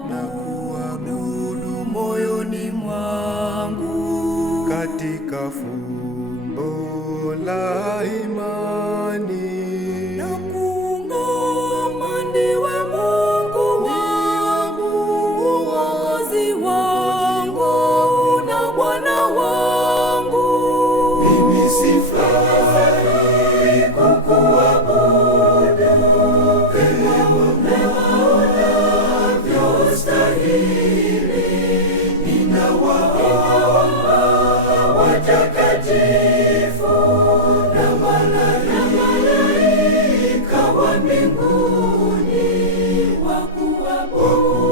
kuabudu moyoni mwangu katika fumbo la imani. Nakuungama ndiwe Mungu wangu, Mwokozi wangu na Bwana wangu. Mimi sifai kukuabudu kama unavyostahili. Ninawaomba watakatifu na malaika wa mbinguni wakuabudu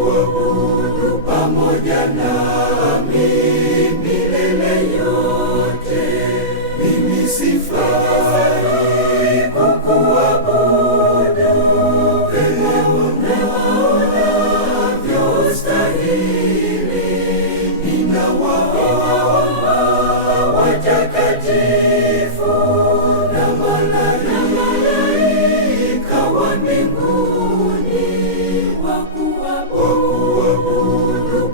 pamoja nami milele yote. Mimi sifai kukuabudu kama unavyostahili. Ninawaomba watakatifu na malaika wa mbinguni wakuabudu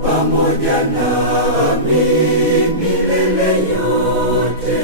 pamoja nami milele yote.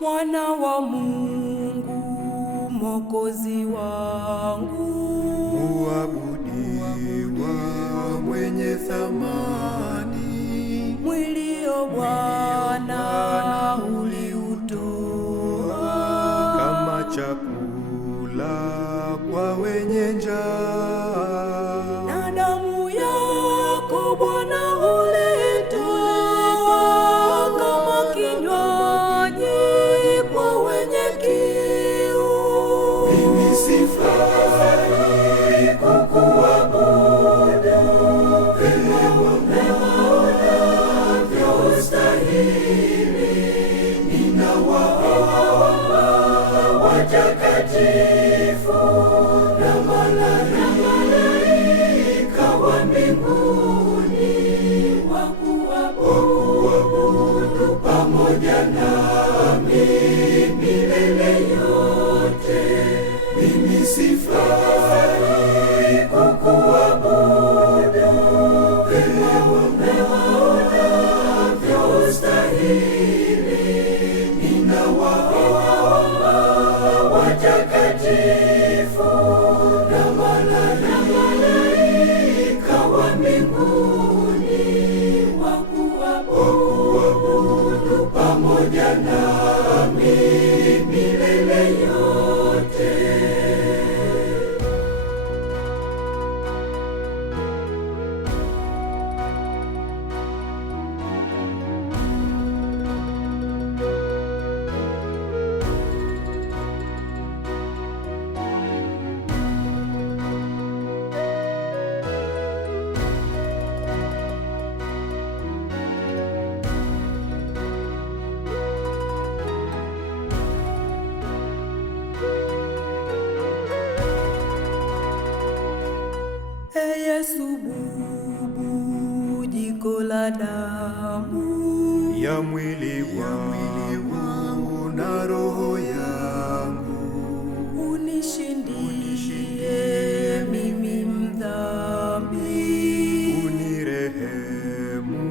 Mwana wa Mungu, Mwokozi wangu, Muabudiwa mwenye thamani. mwili o Bwana uliutoa Kama chakula kwa wenye njaa, na damu yako Bwana ulitoa kama kinywaji kwa wenye kiu. mimi sifai kukuabudu kama unavyostahili. Ninawaomba watakatifu na malaika wa mbinguni wakuabudu pamoja nami milele yote. Mimi sifai kukuabudu kama unavyostahili. Ninawaomba watakatifu na malaika wa mbinguni wakuabudu pamoja nami milele yote. Yesu, bubujiko la damu ya mwili wangu na roho yangu, unishindie mimi mdhambi. unirehemu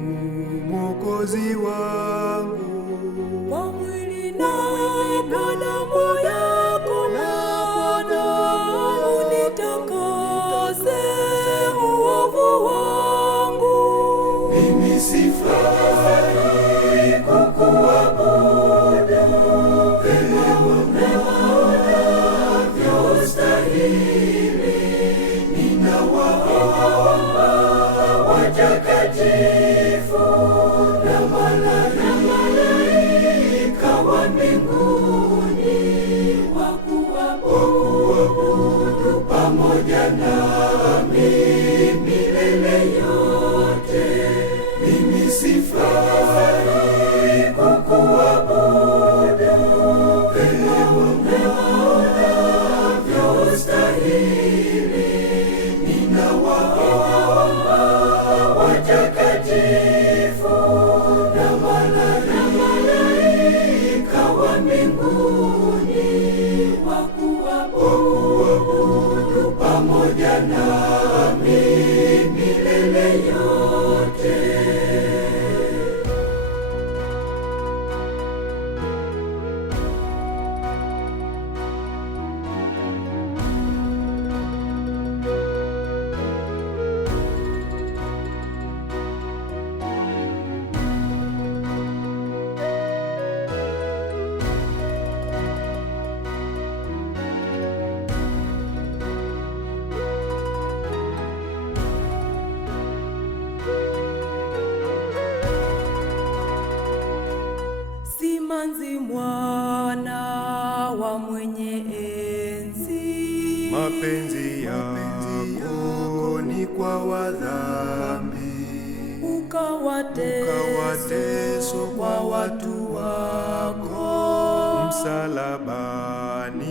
Mwokozi wangu. Kwa mwili na kwa damu yako Bwana, unitakase uovu wangu. Mimi sifai kukuabudu kama unavyostahili. Ninawaomba watakatifu na malaika wa mbinguni wakuabudu pamoja nami milele yote. Mimi sifai kukuabudu vema unavyostahili. Ninawaomba watakatifu na malaika wa mbinguni wakuabudu pamoja nami milele yote. Simanzi mwana wa mwenye enzi, mapenzi yako ni kwa wadhambi, ukawateswa kwa watu wako. msalabani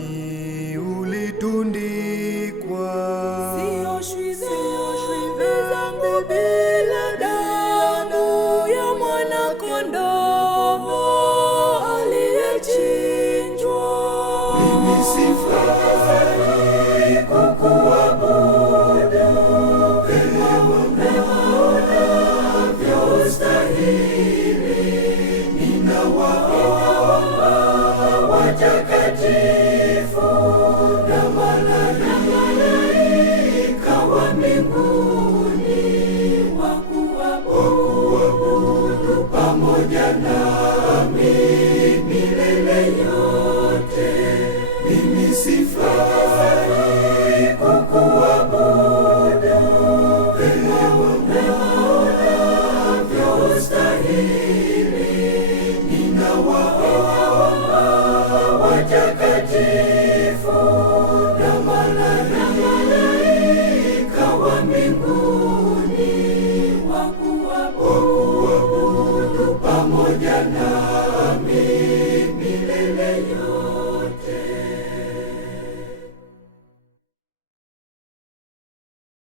ulitundikwa. Sioshwi dhambi zangu bila damu ya mwana-kondoo aliyechinjwa. Mimi sifai kukuabudu vema unavyostahili. Ninawaomba watakatifu na malaika wa mbinguni wakuabudu pamoja nami milele yote. Mimi sifai kukuabudu vema unavyostahili.